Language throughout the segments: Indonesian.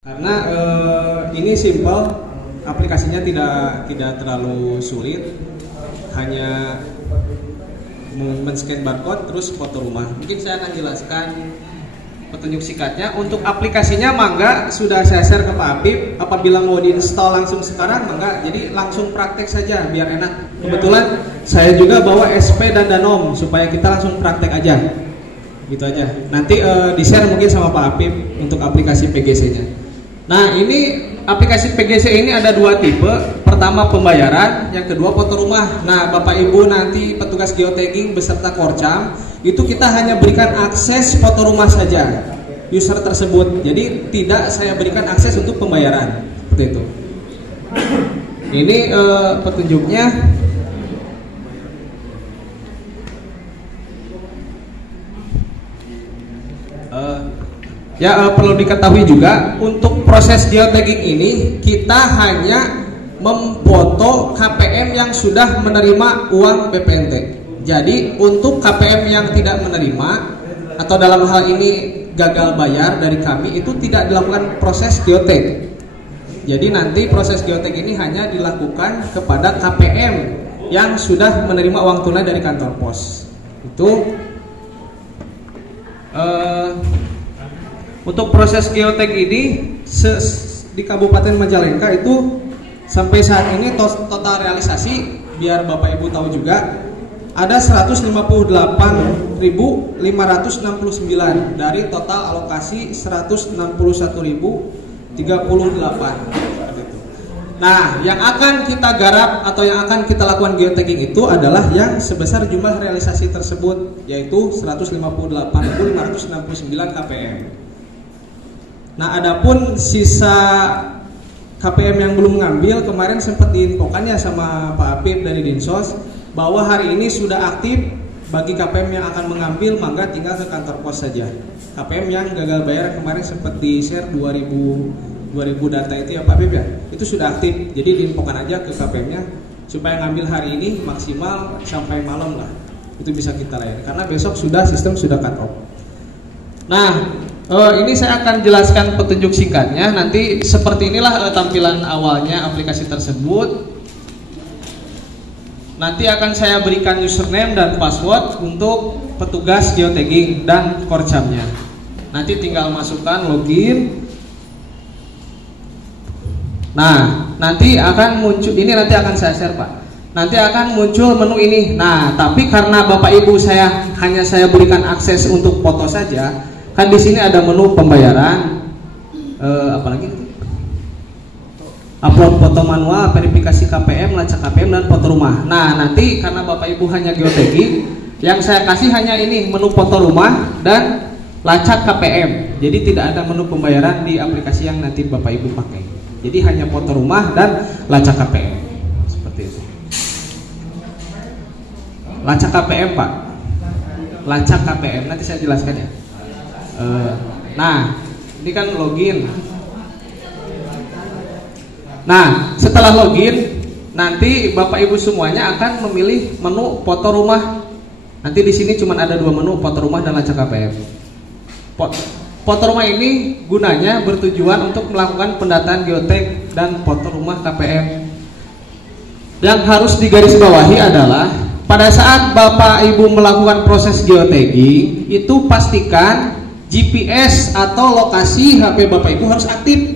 Karena ini simple, aplikasinya tidak terlalu sulit, hanya men-scan barcode terus foto rumah. Mungkin saya akan jelaskan petunjuk singkatnya. Untuk aplikasinya mangga sudah saya share ke Pak Apip. Apabila mau diinstal langsung sekarang mangga, jadi langsung praktek saja biar enak. Kebetulan saya juga bawa SP dan Danom supaya kita langsung praktek aja. Gitu aja. Nanti di-share mungkin sama Pak Apip untuk aplikasi PGC-nya. Nah, ini aplikasi PGC ini ada dua tipe. Pertama pembayaran, yang kedua foto rumah. Nah, Bapak Ibu nanti petugas geotagging beserta Korcam itu kita hanya berikan akses foto rumah saja user tersebut. Jadi tidak saya berikan akses untuk pembayaran. Seperti itu. Ini petunjuknya. Perlu diketahui juga untuk proses geotagging ini kita hanya memfoto KPM yang sudah menerima uang BPNT. Jadi untuk KPM yang tidak menerima atau dalam hal ini gagal bayar dari kami itu tidak dilakukan proses geotag. Jadi nanti proses geotag ini hanya dilakukan kepada KPM yang sudah menerima uang tunai dari kantor pos. Itu untuk proses geotag ini di Kabupaten Majalengka itu sampai saat ini total realisasi biar Bapak Ibu tahu juga ada 158.569 dari total alokasi 161.038. Nah, yang akan kita garap atau yang akan kita lakukan geotagging itu adalah yang sebesar jumlah realisasi tersebut, yaitu 158.569 KPM. Nah, adapun sisa KPM yang belum ngambil kemarin sempat diinfokannya sama Pak Apip dari Dinsos bahwa hari ini sudah aktif. Bagi KPM yang akan mengambil mangga tinggal ke kantor pos saja. KPM yang gagal bayar kemarin sempat di-share 2000 data itu ya Pak Apip ya. Itu sudah aktif. Jadi diinfokan aja ke KPM-nya supaya ngambil hari ini maksimal sampai malam lah. Itu bisa kita layani karena besok sistem sudah cut off. Nah, ini saya akan jelaskan petunjuk singkatnya. Nanti seperti inilah tampilan awalnya aplikasi tersebut. Nanti akan saya berikan username dan password untuk petugas geotagging dan Korcamnya. Nanti tinggal masukkan login. Nah, nanti akan muncul ini, nanti akan saya share Pak. Nanti akan muncul menu ini. Nah, tapi karena Bapak Ibu saya berikan akses untuk foto saja. Kan di sini ada menu pembayaran, apalagi upload foto manual, verifikasi KPM, lacak KPM dan foto rumah. Nah, nanti karena Bapak Ibu hanya geotagging, yang saya kasih hanya ini menu foto rumah dan lacak KPM. Jadi tidak ada menu pembayaran di aplikasi yang nanti Bapak Ibu pakai. Jadi hanya foto rumah dan lacak KPM. Seperti itu. Lacak KPM Pak. Lacak KPM nanti saya jelaskan ya. Nah, ini kan login. Nah, setelah login, nanti Bapak Ibu semuanya akan memilih menu foto rumah. Nanti di sini cuma ada dua menu, foto rumah dan lacak KPM. Foto rumah ini gunanya bertujuan untuk melakukan pendataan geotag dan foto rumah KPM. Yang harus digarisbawahi adalah pada saat Bapak Ibu melakukan proses geotagging, itu pastikan GPS atau lokasi HP Bapak Ibu harus aktif.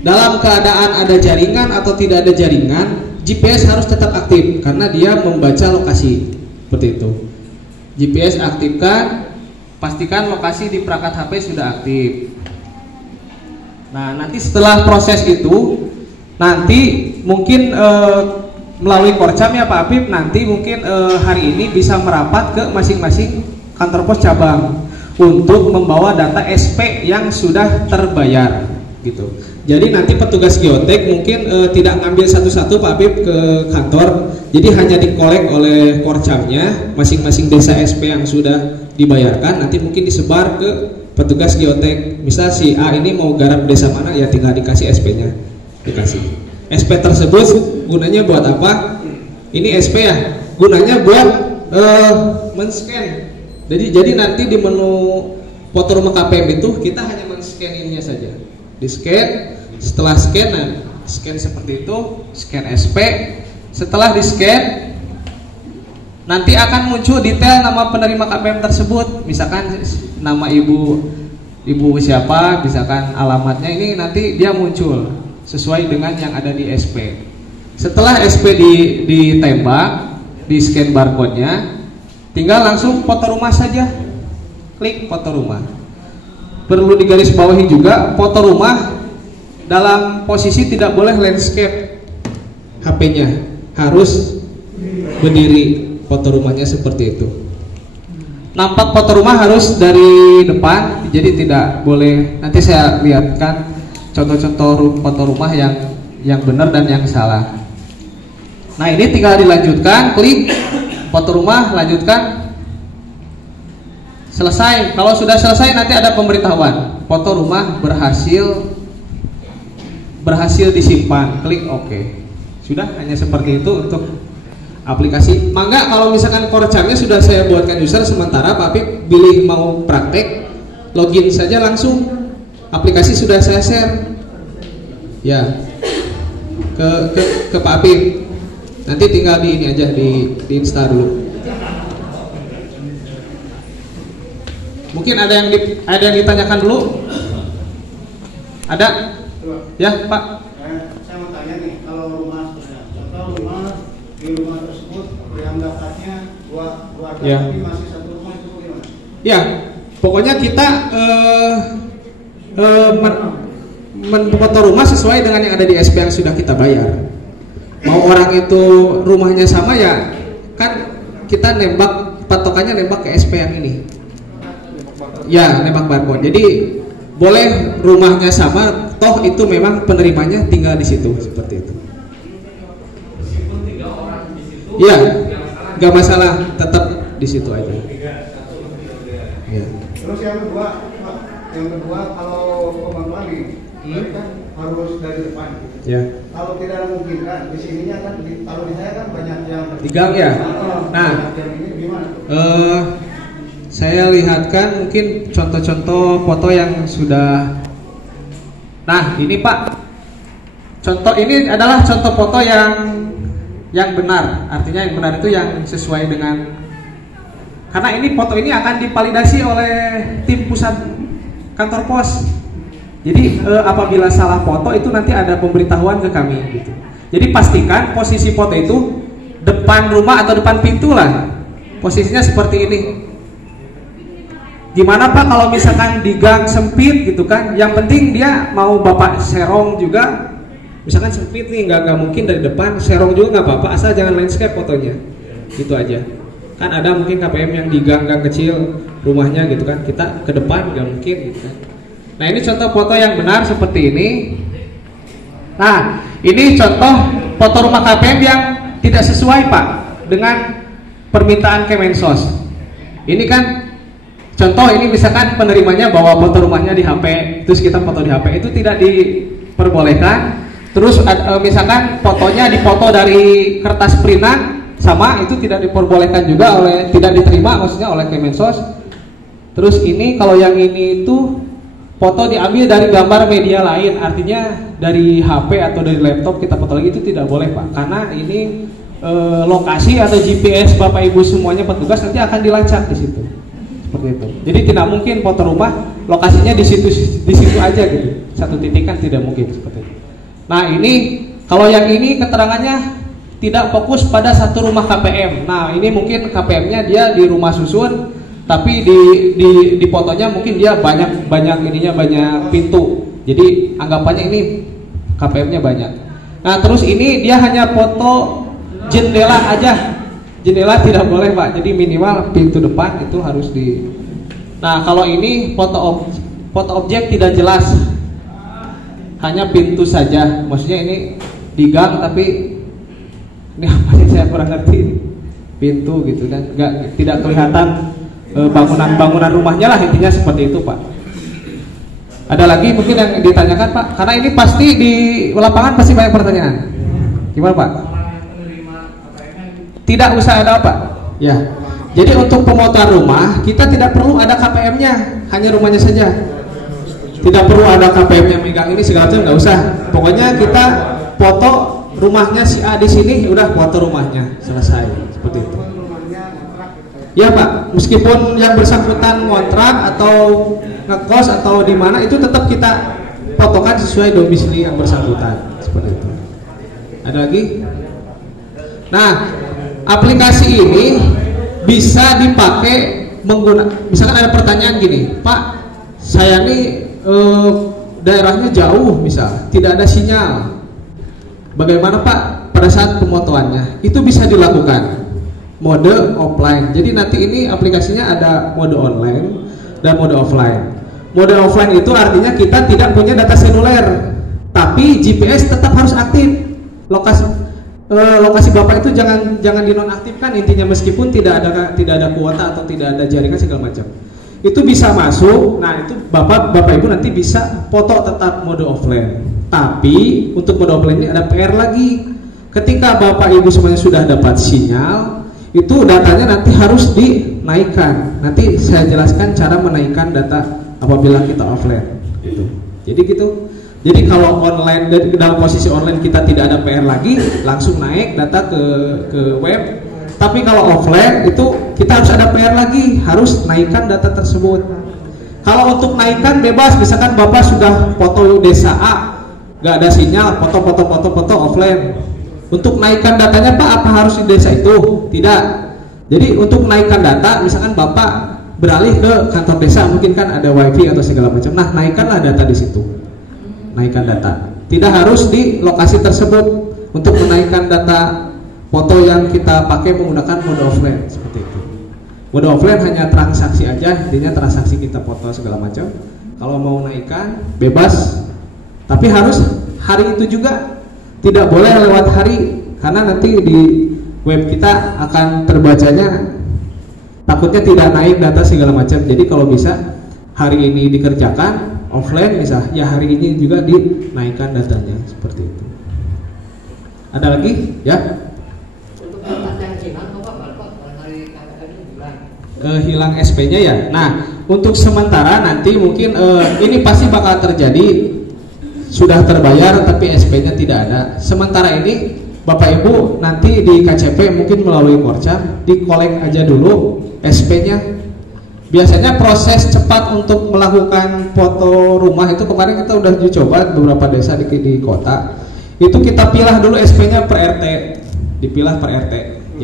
Dalam keadaan ada jaringan atau tidak ada jaringan, GPS harus tetap aktif karena dia membaca lokasi. Seperti itu. GPS aktifkan, pastikan lokasi di perangkat HP sudah aktif. Nah, nanti setelah proses itu, nanti mungkin melalui Korcam ya Pak Apip, nanti mungkin hari ini bisa merapat ke masing-masing kantor pos cabang untuk membawa data SP yang sudah terbayar gitu. Jadi nanti petugas geotag mungkin tidak ngambil satu-satu Pak Apip ke kantor. Jadi hanya dikolek oleh Korcamnya masing-masing desa SP yang sudah dibayarkan, nanti mungkin disebar ke petugas geotag. Misal si A ini mau garap desa mana ya tinggal dikasih SP-nya. Dikasih. SP tersebut gunanya buat apa? Ini SP ya. Gunanya buat men-scan. Jadi nanti di menu foto rumah KPM itu kita hanya men-scan ininya saja. di scan. Setelah scan, nah, scan seperti itu, scan SP. Setelah di scan, nanti akan muncul detail nama penerima KPM tersebut. Misalkan nama ibu siapa, misalkan alamatnya, ini nanti dia muncul sesuai dengan yang ada di SP. Setelah SP ditembak, di scan barcode-nya, tinggal langsung foto rumah saja. Klik foto rumah. Perlu digarisbawahi juga, foto rumah dalam posisi tidak boleh landscape HP-nya, harus berdiri foto rumahnya seperti itu. Nampak foto rumah harus dari depan, jadi tidak boleh. Nanti saya lihatkan contoh-contoh foto rumah yang benar dan yang salah. Nah, ini tinggal dilanjutkan, klik foto rumah, lanjutkan, selesai. Kalau sudah selesai nanti ada pemberitahuan foto rumah berhasil disimpan, klik OK. Sudah, hanya seperti itu untuk aplikasi. Mangga kalau misalkan Corcam-nya sudah saya buatkan user sementara, Pak Apip pilih mau praktek, login saja langsung. Aplikasi sudah saya share. Ya. Ke Pak Apip. Nanti tinggal di ini aja, di install dulu. Mungkin ada yang ditanyakan dulu? Ada? Ya, Pak. Saya mau tanya nih, kalau rumah di rumah tersebut yang dapatnya dua ya. Tapi masih satu rumah, itu bagaimana? Ya, pokoknya kita memfoto rumah sesuai dengan yang ada di SP yang sudah kita bayar. Mau orang itu rumahnya sama, ya kan kita patokannya nembak ke SP yang ini. Ya, nembak barcode. Jadi boleh rumahnya sama, toh itu memang penerimanya tinggal di situ, seperti itu. Iya, nggak masalah, tetap di situ aja. Ya. Terus yang kedua kalau pembangunan ini kan harus dari depan. Ya. Kalau tidak memungkinkan, di sininya kan, kalau di saya kan banyak yang di gang ya. Nah, ini gimana? Saya lihatkan mungkin contoh-contoh foto yang sudah. Nah, ini Pak, contoh ini adalah contoh foto yang benar. Artinya yang benar itu yang sesuai dengan, karena ini foto ini akan divalidasi oleh tim pusat kantor pos. Jadi apabila salah foto itu nanti ada pemberitahuan ke kami gitu. Jadi pastikan posisi foto itu depan rumah atau depan pintu lah. Posisinya seperti ini. Gimana Pak kalau misalkan di gang sempit gitu kan? Yang penting dia mau Bapak serong juga. Misalkan sempit nih, nggak mungkin dari depan, serong juga nggak apa-apa, asal jangan landscape fotonya. Gitu aja. Kan ada mungkin KPM yang di gang-gang kecil rumahnya gitu kan, kita ke depan nggak mungkin gitu kan. Nah, ini contoh foto yang benar seperti ini. Nah, ini contoh foto rumah KPM yang tidak sesuai Pak dengan permintaan Kemensos. Ini kan contoh, ini misalkan penerimanya bawa foto rumahnya di HP, terus kita foto di HP, itu tidak diperbolehkan. Terus misalkan fotonya dipoto dari kertas printan, sama itu tidak diperbolehkan juga, tidak diterima maksudnya oleh Kemensos. Terus ini kalau yang ini itu foto diambil dari gambar media lain, artinya dari HP atau dari laptop kita foto lagi, itu tidak boleh Pak, karena ini lokasi atau GPS Bapak Ibu semuanya petugas nanti akan dilacak di situ. Seperti itu. Jadi tidak mungkin foto rumah lokasinya di situ aja gitu. Satu titik kan tidak mungkin seperti itu. Nah, ini kalau yang ini keterangannya tidak fokus pada satu rumah KPM. Nah, ini mungkin KPM-nya dia di rumah susun, tapi di fotonya mungkin dia banyak ininya, banyak pintu. Jadi anggapannya ini KPM-nya banyak. Nah, terus ini dia hanya foto jendela aja. Jendela tidak boleh Pak, jadi minimal pintu depan itu harus di. Nah, kalau ini foto objek tidak jelas, hanya pintu saja. Maksudnya ini di gang tapi ini apa sih, saya kurang ngerti. Pintu gitu kan, tidak kelihatan bangunan rumahnya lah, intinya seperti itu Pak. Ada lagi mungkin yang ditanyakan Pak? Karena ini pasti di lapangan pasti banyak pertanyaan. Gimana Pak? Tidak usah ada apa? Ya. Jadi untuk pemotoran rumah kita tidak perlu ada KPM-nya, hanya rumahnya saja. Tidak perlu ada KPM yang megang ini segala macam, nggak usah. Pokoknya kita foto rumahnya si A di sini, udah foto rumahnya, selesai seperti itu. Ya Pak, meskipun yang bersangkutan ngontrak atau ngekos atau di mana itu tetap kita fotokan sesuai domisili yang bersangkutan seperti itu. Ada lagi? Nah, aplikasi ini bisa dipakai menggunakan. Misalkan ada pertanyaan gini, Pak, saya nih daerahnya jauh, misal tidak ada sinyal. Bagaimana Pak pada saat pemotoannya? Itu bisa dilakukan mode offline. Jadi nanti ini aplikasinya ada mode online dan mode offline. Mode offline itu artinya kita tidak punya data seluler, tapi GPS tetap harus aktif. Lokasi Bapak itu jangan dinonaktifkan intinya, meskipun tidak ada kuota atau tidak ada jaringan segala macam. Itu bisa masuk. Nah, itu Bapak Ibu nanti bisa foto tetap mode offline. Tapi untuk mode offline ini ada PR lagi. Ketika Bapak Ibu semuanya sudah dapat sinyal, itu datanya nanti harus dinaikkan. Nanti saya jelaskan cara menaikkan data apabila kita offline. Gitu. Jadi gitu. Jadi kalau online, dalam posisi online kita tidak ada PR lagi, langsung naik data ke web. Tapi kalau offline itu kita harus ada PR lagi, harus naikkan data tersebut. Kalau untuk naikkan bebas, misalkan Bapak sudah foto desa A, gak ada sinyal, foto offline. Untuk naikkan datanya Pak, apa harus di desa itu? Tidak. Jadi untuk naikkan data, misalkan Bapak beralih ke kantor desa, mungkin kan ada wifi atau segala macam. Nah, naikkanlah data di situ. Naikkan data. Tidak harus di lokasi tersebut. Untuk menaikkan data foto yang kita pakai menggunakan mode offline seperti itu. Mode offline hanya transaksi aja, intinya transaksi kita foto segala macam. Kalau mau naikkan bebas, tapi harus hari itu juga. Tidak boleh lewat hari, karena nanti di web kita akan terbacanya, takutnya tidak naik data segala macam. Jadi kalau bisa hari ini dikerjakan offline, bisa ya hari ini juga dinaikkan datanya seperti itu. Ada lagi ya? Untuk data yang hilang, Bapak hari hilang SP-nya ya. Nah, untuk sementara nanti mungkin ini pasti bakal terjadi. Sudah terbayar tapi SP-nya tidak ada. Sementara ini Bapak Ibu nanti di KCP mungkin melalui Korcam dikolek aja dulu SP-nya. Biasanya proses cepat untuk melakukan foto rumah itu kemarin kita udah coba beberapa desa di kota. Itu kita pilah dulu SP-nya per RT, dipilah per RT.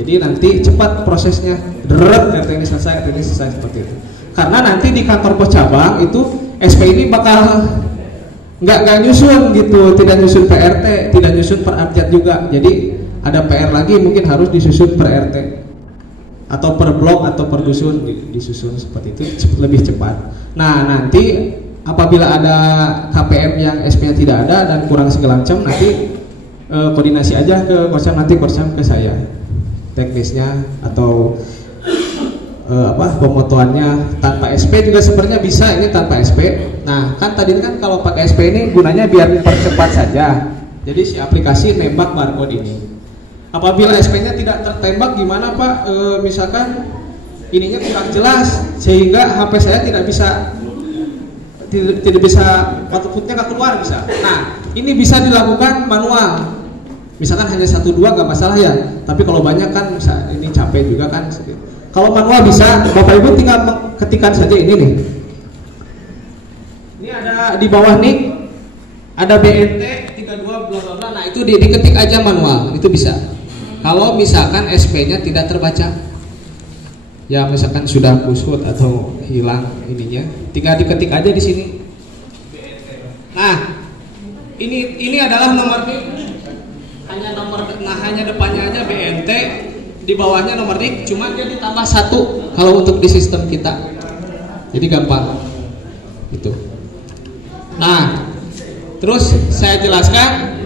Jadi nanti cepat prosesnya, RT ini selesai, RT ini selesai seperti itu. Karena nanti di kantor pos cabang itu SP ini bakal nggak nyusun gitu, tidak nyusun per RT, tidak nyusun per abjad juga. Jadi ada PR lagi, mungkin harus disusun per RT atau per blok atau per dusun, disusun seperti itu lebih cepat. Nah, nanti apabila ada KPM yang SP-nya tidak ada dan kurang segala macam, nanti koordinasi aja ke Korcam, nanti Korcam ke saya teknisnya atau pemotoannya tanpa SP juga sebenarnya bisa, ini tanpa SP. Nah, kan tadi kan kalau pakai SP ini gunanya biar percepat saja. Jadi si aplikasi nembak barcode ini. Apabila SP-nya tidak tertembak gimana Pak? Misalkan ininya kurang jelas sehingga HP saya tidak bisa outputnya nggak keluar bisa. Nah, ini bisa dilakukan manual. Misalkan hanya 1-2 nggak masalah ya. Tapi kalau banyak kan bisa, ini capek juga kan. Kalau manual bisa, Bapak Ibu tinggal ketikkan saja ini nih. Ini ada di bawah nih, ada BNT 32 bla bla bla. Nah, itu diketik aja manual, itu bisa. Kalau misalkan SP-nya tidak terbaca, ya misalkan sudah kusut atau hilang ininya, tinggal diketik aja di sini. Nah, ini adalah nomor NIK, hanya depannya aja BNT. Di bawahnya nomor NIK, cuma dia ditambah 1 kalau untuk di sistem kita. Jadi gampang itu. Nah, terus saya jelaskan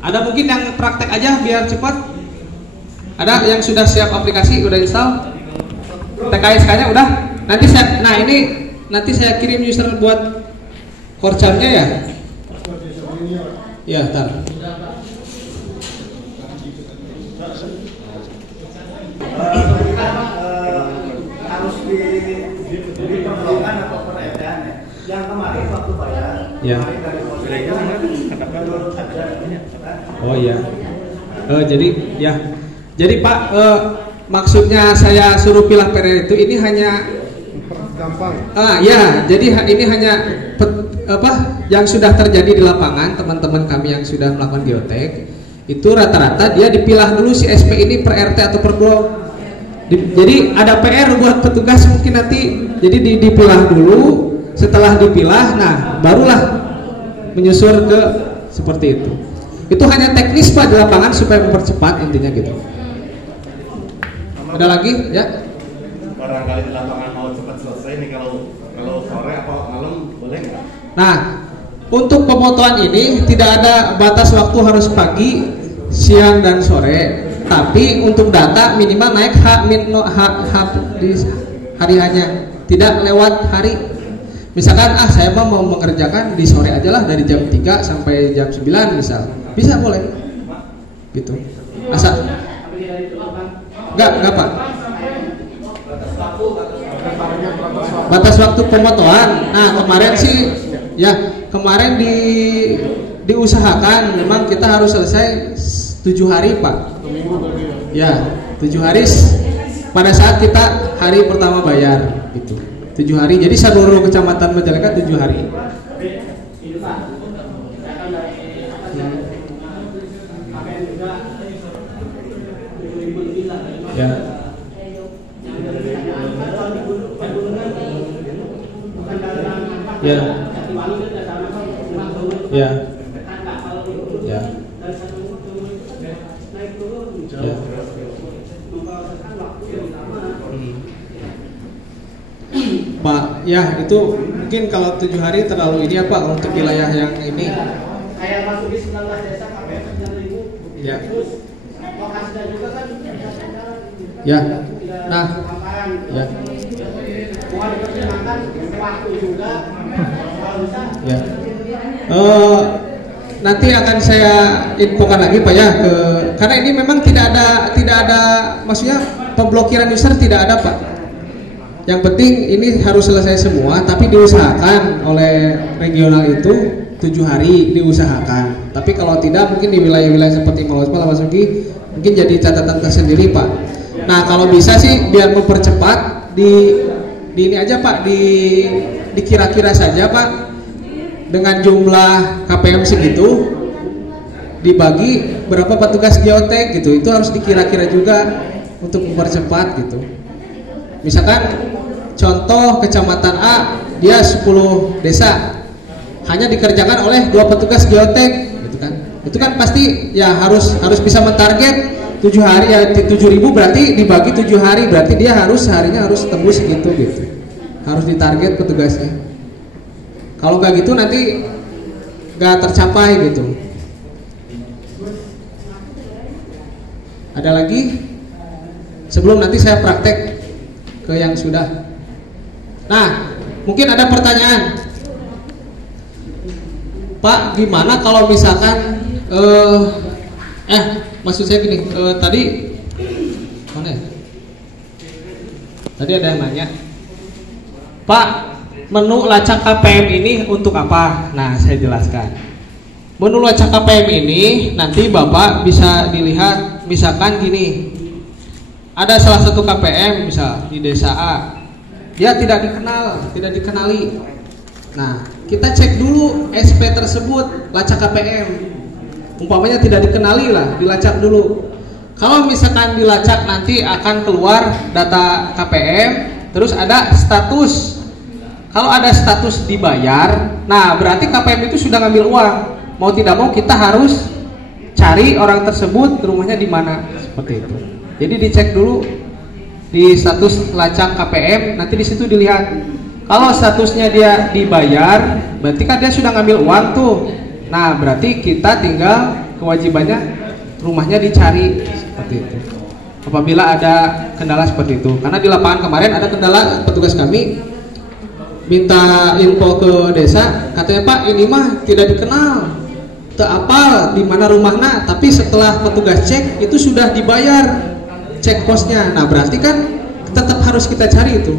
ada mungkin yang praktek aja biar cepat. Ada yang sudah siap aplikasi, udah install? TKSK-nya udah? Nanti saya kirim user buat Korcamnya ya. Ya, tar. di pertolongan atau peredaran ya. Yang kemarin waktu bayar, Ya. kemarin dari hospital menurut saja. Oh iya. Jadi ya. Jadi Pak, maksudnya saya suruh pilah PRR itu ini hanya gampang. Ya, jadi ini hanya yang sudah terjadi di lapangan, teman-teman kami yang sudah melakukan geotek itu rata-rata dia dipilah dulu si SP ini per RT atau per blok. Jadi ada PR buat petugas mungkin nanti. Jadi dipilah dulu, setelah dipilah, nah barulah menyusul ke seperti itu. Itu hanya teknis Pak di lapangan supaya mempercepat intinya gitu. Ada lagi ya? Barangkali di lapangan mau cepat selesai nih, kalau sore atau malam boleh nggak? Nah, untuk pemotoan ini tidak ada batas waktu harus pagi, siang dan sore. Tapi untuk data minimal naik di hari hanya, tidak lewat hari. Misalkan saya mau mengerjakan di sore aja lah dari jam 3 sampai jam 9 misal. Bisa boleh. Gitu. Asal Enggak Pak. Batas waktu pemotoan. Nah, kemarin sih ya, kemarin diusahakan memang kita harus selesai 7 hari Pak. Ya, 7 hari pada saat kita hari pertama bayar gitu. 7 hari. Jadi seluruh kecamatan Majalengka 7 hari. Ya. Ya. Ya. Ya. Ya. Pak, ya itu mungkin kalau 7 hari terlalu ini ya Pak untuk wilayah yang ini. Kayak masuk di 19 desa KPM 9.000. Ya. Terus lokasinya juga kan Ya. Nah. Ya. bukan dipertimbangkan waktu juga kalau bisa. Ya. Nanti akan saya infokan lagi Pak ya karena ini memang tidak ada maksudnya pemblokiran user tidak ada Pak. Yang penting ini harus selesai semua, tapi diusahakan oleh regional itu 7 hari diusahakan. Tapi kalau tidak mungkin di wilayah-wilayah seperti Malosma, Lamasuki mungkin jadi catatan tersendiri Pak. Nah kalau bisa sih biar mempercepat di ini aja Pak, dikira-kira saja Pak dengan jumlah KPM segitu dibagi berapa petugas geotek gitu, itu harus dikira-kira juga untuk mempercepat gitu. Misalkan contoh kecamatan A dia 10 desa hanya dikerjakan oleh 2 petugas geotek gitu kan. Itu kan pasti ya harus bisa mentarget 7 hari ya 7.000 berarti dibagi 7 hari berarti dia seharinya harus tembus segitu gitu. Harus ditarget petugasnya. Kalau nggak gitu nanti nggak tercapai gitu. Ada lagi? Sebelum nanti saya praktek ke yang sudah. Nah, mungkin ada pertanyaan. Pak, gimana kalau misalkan maksud saya gini, tadi mana ya? Tadi ada yang nanya, Pak, menu lacak KPM ini untuk apa? Nah, saya jelaskan. Menu lacak KPM ini nanti Bapak bisa dilihat, misalkan gini. Ada salah satu KPM misal di desa A, dia tidak dikenali. Nah, kita cek dulu SP tersebut lacak KPM. Umpamanya tidak dikenali lah, dilacak dulu. Kalau misalkan dilacak nanti akan keluar data KPM, terus ada status. Kalau ada status dibayar, nah berarti KPM itu sudah ngambil uang. Mau tidak mau kita harus cari orang tersebut rumahnya di mana, seperti itu. Jadi dicek dulu di status lacak KPM, nanti di situ dilihat. Kalau statusnya dia dibayar, berarti kan dia sudah ngambil uang tuh. Nah, berarti kita tinggal kewajibannya rumahnya dicari seperti itu. Apabila ada kendala seperti itu, karena di lapangan kemarin ada kendala, petugas kami minta info ke desa, katanya Pak ini mah tidak dikenal, tak apal di mana rumahnya, tapi setelah petugas cek itu sudah dibayar cek kosnya. Nah berarti kan tetap harus kita cari itu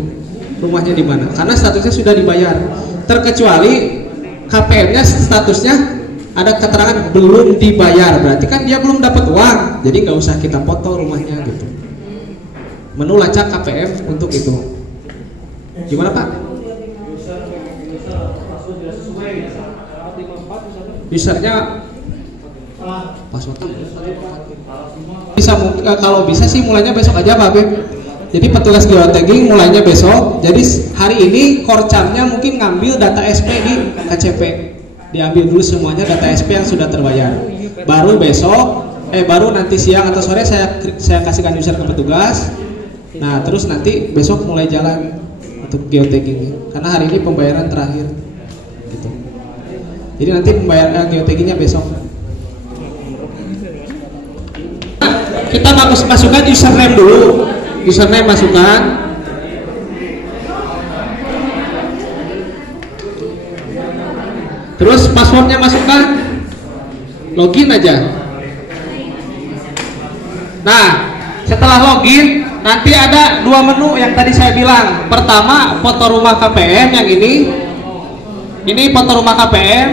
rumahnya di mana, karena statusnya sudah dibayar. Terkecuali KPM-nya statusnya ada keterangan belum dibayar, berarti kan dia belum dapat uang, jadi nggak usah kita foto rumahnya gitu. Menu lacak KPM untuk itu. Gimana Pak? Usernya passwordnya bisa, kalau bisa sih mulainya besok aja Pak Beb. Jadi petugas geotagging mulainya besok. Jadi hari ini korcamnya mungkin ngambil data SP di KCP, diambil dulu semuanya data SP yang sudah terbayar. Baru besok, baru nanti siang atau sore saya kasihkan user ke petugas. Nah terus nanti besok mulai jalan untuk geotagging, karena hari ini pembayaran terakhir. Gitu. Jadi nanti pembayaran geotaggingnya besok. Kita masukkan username dulu. Username masukkan. Terus passwordnya masukkan. Login aja. Nah, setelah login nanti ada dua menu yang tadi saya bilang. Pertama, foto rumah KPM yang ini. Ini foto rumah KPM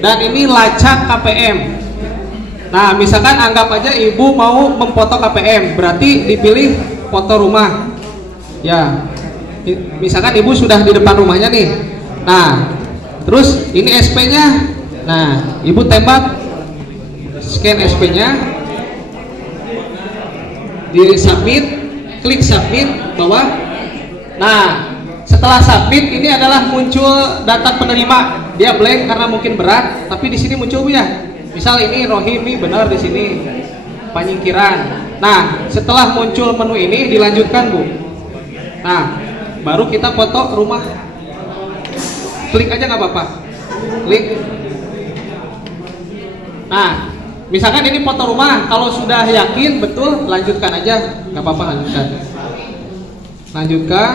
dan ini lacak KPM. Nah, misalkan anggap aja ibu mau memfoto KPM, berarti dipilih foto rumah. Ya, misalkan ibu sudah di depan rumahnya nih. Nah, terus ini SP-nya. Nah, ibu tembak, scan SP-nya, di submit, klik submit bawah. Nah, setelah submit ini adalah muncul data penerima. Dia blank karena mungkin berat, tapi di sini muncul Bu ya. Misal ini Rohim nih benar di sini penyingkiran. Nah, setelah muncul menu ini dilanjutkan Bu. Nah, baru kita foto rumah. Klik aja nggak apa-apa. Klik. Nah, misalkan ini foto rumah. Kalau sudah yakin betul, lanjutkan aja. Nggak apa-apa, lanjutkan. Lanjutkan.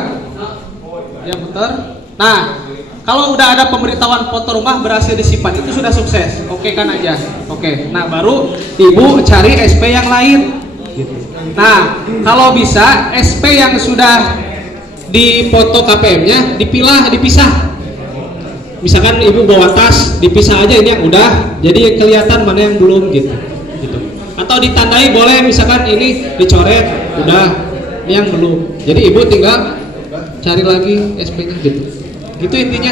Ya betul. Nah, kalau udah ada pemberitahuan foto rumah berhasil disimpan, itu sudah sukses. Oke kan aja. Oke. Nah, baru ibu cari SP yang lain. Nah, kalau bisa SP yang sudah dipoto KPM-nya dipisah. Misalkan ibu bawa tas, dipisah aja ini yang udah, jadi kelihatan mana yang belum gitu. Atau ditandai boleh, misalkan ini dicoret, udah, ini yang belum. Jadi ibu tinggal cari lagi SP-nya gitu. Gitu intinya.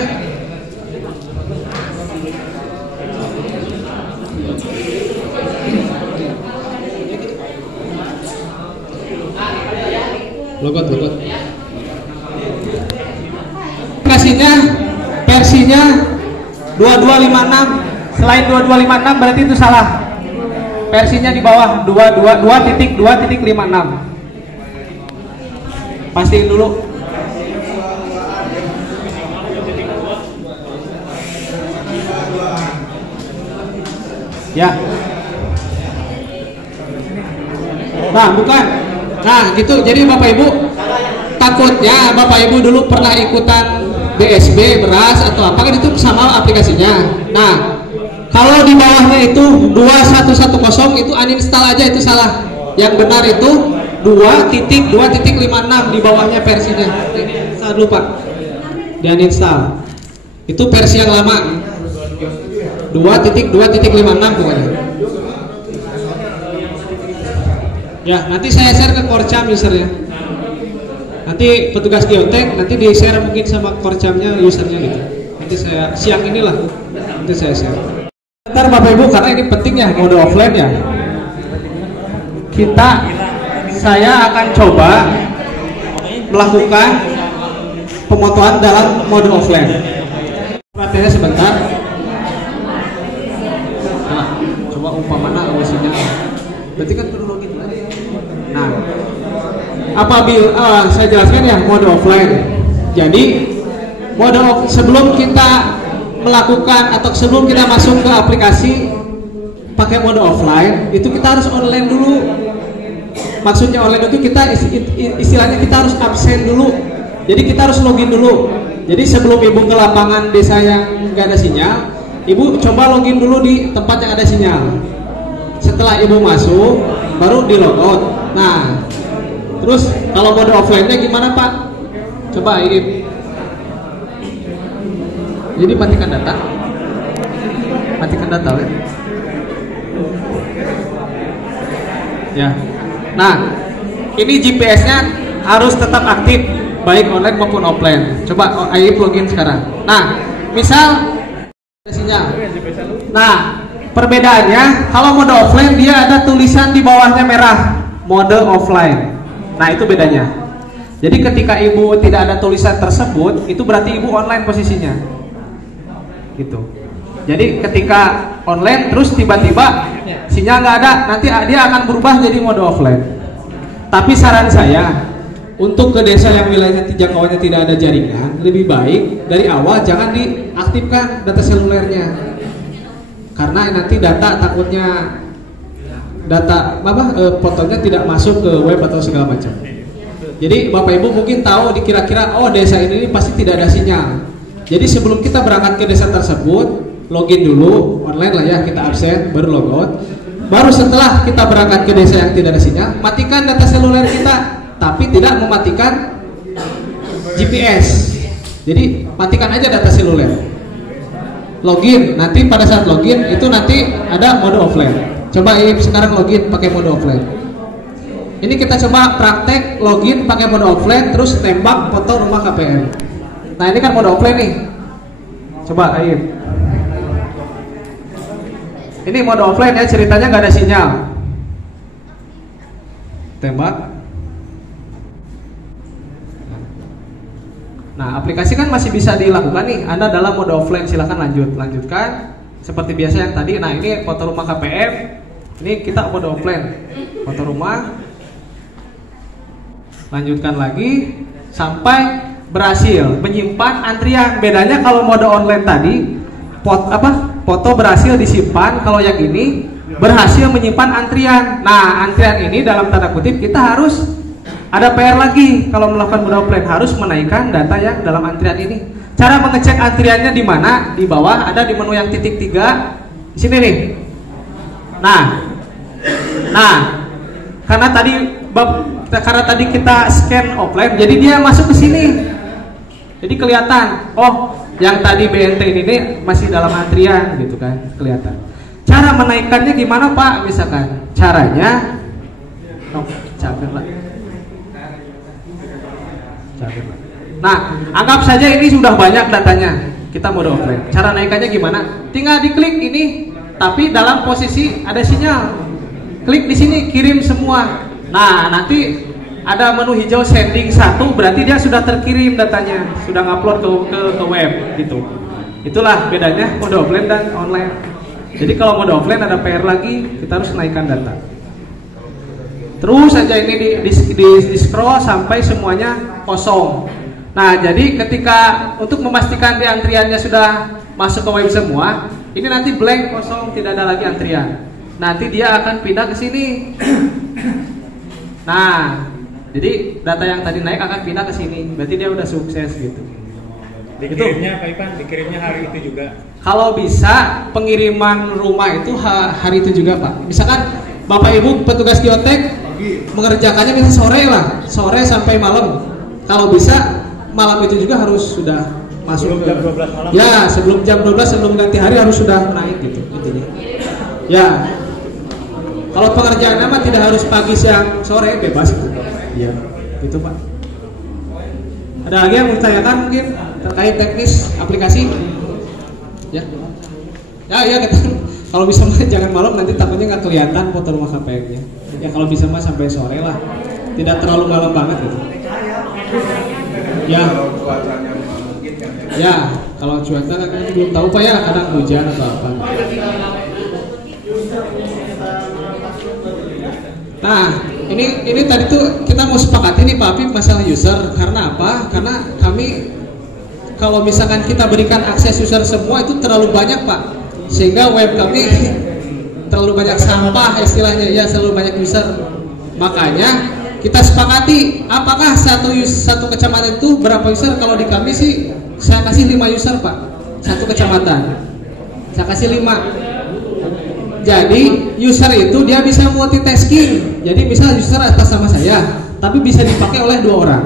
Logot. Aplikasinya versinya 2256. Selain 2256 berarti itu salah. Versinya di bawah 2.2.56. Pastiin dulu. Ya. Nah, bukan. Nah, gitu. Jadi Bapak Ibu, takutnya Bapak Ibu dulu pernah ikutan BSB, beras atau apa kan itu sama aplikasinya. Nah, kalau di bawahnya itu 2110 itu uninstall aja, itu salah. Yang benar itu 2.2.56 di bawahnya versinya. Saya lupa. Di uninstall. Itu versi yang lama. 2.2.56 pokoknya. Ya, nanti saya share ke Korcam usernya. Nanti petugas geotek nanti di share mungkin sama Korcamnya usernya gitu. Nanti saya siang inilah. Nanti saya share. Ntar Bapak Ibu, karena ini penting ya mode offline ya. Saya akan coba melakukan pemotoan dalam mode offline. Perhatiannya sebentar. Nah, coba umpamana awasinya. Berarti kan perlu login lagi. Nah, apabila saya jelaskan ya mode offline. Jadi sebelum kita melakukan atau sebelum kita masuk ke aplikasi pakai mode offline, itu kita harus online dulu. Maksudnya online itu kita istilahnya kita harus absen dulu. Jadi kita harus login dulu. Jadi sebelum ibu ke lapangan desa yang nggak ada sinyal, ibu coba login dulu di tempat yang ada sinyal. Setelah ibu masuk, baru di logout. Nah, terus kalau mode offline-nya gimana Pak? Coba ini. Jadi matikan data. Matikan data ya. Ya. Nah, ini GPS-nya harus tetap aktif baik online maupun offline. Coba Aib login sekarang. Nah, misal sinyal. Nah, perbedaannya kalau mode offline dia ada tulisan di bawahnya merah, mode offline. Nah, itu bedanya. Jadi ketika ibu tidak ada tulisan tersebut, itu berarti ibu online posisinya. Gitu. Jadi ketika online terus tiba-tiba sinyal nggak ada, nanti dia akan berubah jadi mode offline. Tapi saran saya, untuk ke desa yang wilayahnya jangkauannya tidak ada jaringan, lebih baik dari awal jangan diaktifkan data selulernya. Karena nanti data takutnya fotonya tidak masuk ke web atau segala macam. Jadi Bapak Ibu mungkin tahu dikira-kira oh desa ini pasti tidak ada sinyal. Jadi sebelum kita berangkat ke desa tersebut, login dulu online lah ya, kita absen baru logout. Baru setelah kita berangkat ke desa yang tidak ada sinyal, matikan data seluler kita, tapi tidak mematikan GPS. Jadi matikan aja data seluler. Login, nanti pada saat login itu nanti ada mode offline. Coba ini sekarang login pakai mode offline. Ini kita coba praktek login pakai mode offline, terus tembak foto rumah KPM. Nah ini kan mode offline nih. Coba ayo. Ini mode offline ya, ceritanya nggak ada sinyal. Tembak. Nah, aplikasi kan masih bisa dilakukan nih. Anda dalam mode offline, silahkan lanjutkan seperti biasa yang tadi. Nah, ini foto rumah KPM. Ini kita mode offline, foto rumah. Lanjutkan lagi sampai berhasil menyimpan antrian. Bedanya kalau mode online tadi foto berhasil disimpan, kalau yang ini berhasil menyimpan antrian. Nah, antrian ini dalam tanda kutip kita harus ada PR lagi kalau melakukan mode offline, harus menaikkan data yang dalam antrian ini. Cara mengecek antriannya di mana? Di bawah ada di menu yang titik 3 di sini nih. Nah, karena tadi kita scan offline, jadi dia masuk ke sini. Jadi kelihatan, oh, yang tadi BNT ini masih dalam antrian gitu kan, kelihatan. Cara menaikkannya gimana Pak? Misalkan caranya, nah, anggap saja ini sudah banyak datanya, kita mode offline. Cara naikannya gimana? Tinggal diklik ini, tapi dalam posisi ada sinyal. Klik di sini, kirim semua. Nah, nanti ada menu hijau sending 1, berarti dia sudah terkirim datanya, sudah ngupload ke web gitu. Itulah bedanya mode offline dan online. Jadi kalau mode offline ada PR lagi, kita harus naikkan data. Terus saja ini di scroll sampai semuanya kosong. Nah, jadi ketika untuk memastikan di antriannya sudah masuk ke web semua, ini nanti blank, kosong, tidak ada lagi antrian. Nanti dia akan pindah ke sini. Nah, jadi data yang tadi naik akan pindah ke sini. Berarti dia udah sukses gitu. Dikirimnya Pak Ipan, dikirimnya hari itu juga. Kalau bisa pengiriman rumah itu hari itu juga Pak. Misalkan Bapak Ibu petugas geotek mengerjakannya bisa sore sampai malam. Kalau bisa malam itu juga harus sudah masuk sebelum jam 12 malam. Ya, sebelum jam 12 sebelum ganti hari harus sudah naik gitu intinya. Ya. Kalau pengerjaannya mah tidak harus pagi, siang, sore, bebas gitu. Iya, gitu Pak. Ada lagi yang mau ditanyakan mungkin terkait teknis aplikasi? Ya, kalau bisa mah jangan malam, nanti takutnya nggak kelihatan foto rumah KPM-nya. Ya kalau bisa mah sampai sore lah, tidak terlalu malam banget gitu. Ya, ya kalau cuaca kan belum tahu Pak ya, kadang hujan atau apa. Nah, ini tadi tuh kita mau sepakati nih Pak Afif masalah user. Karena apa? Karena kami kalau misalkan kita berikan akses user semua itu terlalu banyak Pak, sehingga web kami terlalu banyak sampah istilahnya, ya terlalu banyak user. Makanya kita sepakati apakah satu kecamatan itu berapa user. Kalau di kami sih saya kasih 5 user Pak, satu kecamatan saya kasih 5. Jadi user itu dia bisa multitasking. Jadi misal user atas sama saya, tapi bisa dipakai oleh 2 orang.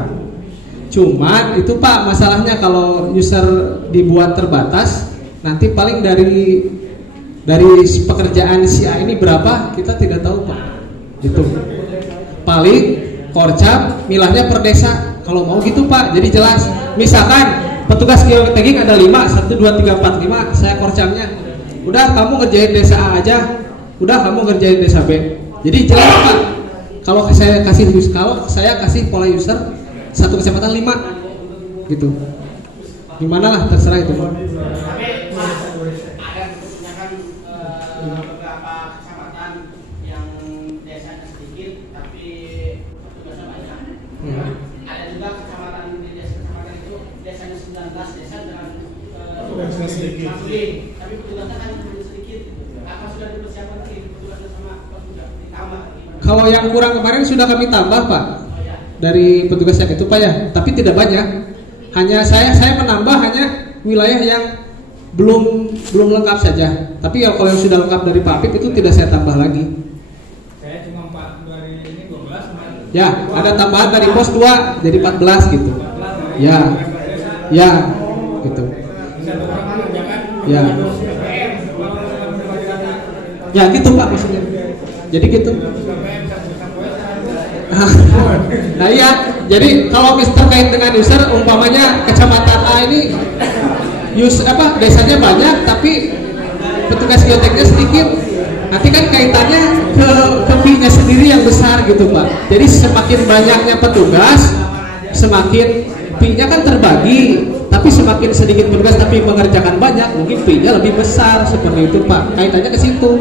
Cuman itu Pak masalahnya kalau user dibuat terbatas, nanti paling dari pekerjaan si A ini berapa kita tidak tahu Pak. Itu paling Korcap milahnya per desa kalau mau gitu Pak. Jadi jelas. Misalkan petugas geotagging ada 5, 1, 2, 3, 4, 5, saya Korcapnya. Udah kamu ngerjain desa A aja. Udah kamu ngerjain desa B. Jadi jelas Pak. Kalau saya kasih pola user satu kecamatan 5 gitu. Gimana lah terserah itu Pak. Beberapa kecamatan yang desanya sedikit tapi petugasnya banyak. Ada juga kecamatan di kecamatan itu desanya 19 desa dengan petugasnya sedikit. Tapi petugasnya kan sedikit. Apa sudah dipersiapkan lagi petugasnya sama petugas ditambah? Kalau yang kurang kemarin sudah kami tambah Pak. Dari petugas yang itu Pak ya, tapi tidak banyak. Hanya saya menambah hanya wilayah yang belum lengkap saja. Tapi ya kalau yang sudah lengkap dari Pak Apip itu tidak saya tambah lagi. Saya cuma 4 dari ini 12. Ya, ada tambahan dari pos 2 jadi 14 gitu. Ya. Ya, gitu. Ya. Ya gitu Pak maksudnya. Jadi gitu. Nah iya, jadi kalau terkait dengan user umpamanya kecamatan A ini desanya banyak tapi petugas geoteknya sedikit, nanti kan kaitannya ke fee-nya sendiri yang besar gitu Pak. Jadi semakin banyaknya petugas, semakin fee-nya kan terbagi, tapi semakin sedikit petugas tapi mengerjakan banyak, mungkin fee-nya lebih besar seperti itu Pak. Kaitannya ke situ.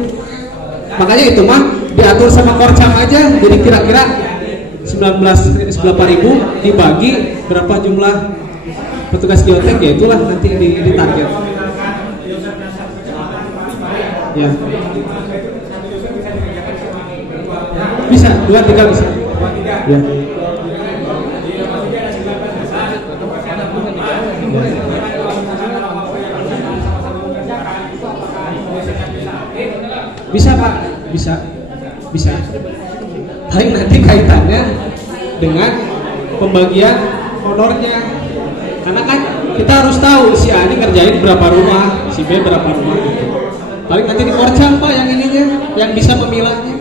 Makanya itu mah diatur sama Korcap aja. Jadi kira-kira 19.000 dibagi berapa jumlah petugas geotek, ya itulah nanti di target. Ya. Bisa 2-3 bisa. Ya. Bisa Pak, bisa. Tapi nanti kaitannya dengan pembagian honornya. Karena kan kita harus tahu si A ini ngerjain berapa rumah, si B berapa rumah gitu. Paling nanti di Korcap Pak yang ininya, yang bisa memilahnya.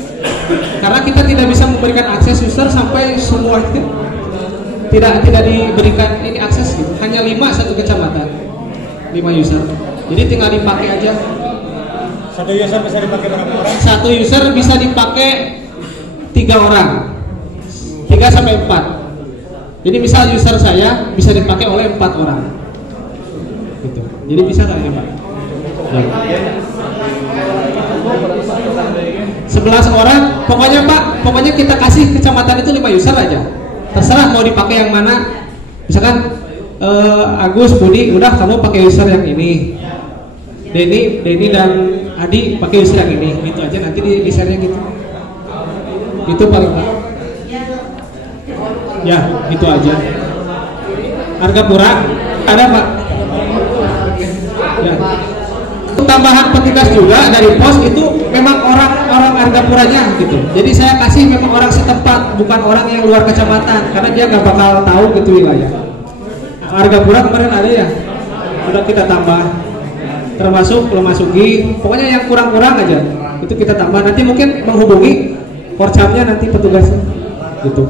Karena kita tidak bisa memberikan akses user sampai semua itu tidak diberikan ini akses gitu. Hanya 5 satu kecamatan, 5 user. Jadi tinggal dipakai aja. Satu user bisa dipakai berapa orang? Satu user bisa dipakai 3 orang, 3 sampai 4. Jadi misal user saya bisa dipakai oleh 4 orang, gitu. Jadi bisa kan ya Pak? Ya. 11 orang, pokoknya kita kasih kecamatan itu 5 user aja. Terserah mau dipakai yang mana. Misalkan Agus, Budi, udah kamu pakai user yang ini. Denny dan Adi pakai user yang ini. Gitu aja nanti di share-nya gitu. Itu paling Pak. Ya, gitu aja. Harga pura ada Pak. Ya. Tambahan petugas juga dari pos itu memang orang harga puranya gitu. Jadi saya kasih memang orang setempat, bukan orang yang luar kecamatan, karena dia nggak bakal tahu gitu wilayah. Harga pura kemarin ada ya, udah kita tambah. Termasuk memasuki, pokoknya yang kurang-kurang aja itu kita tambah. Nanti mungkin menghubungi Korcapnya nanti petugasnya gitu.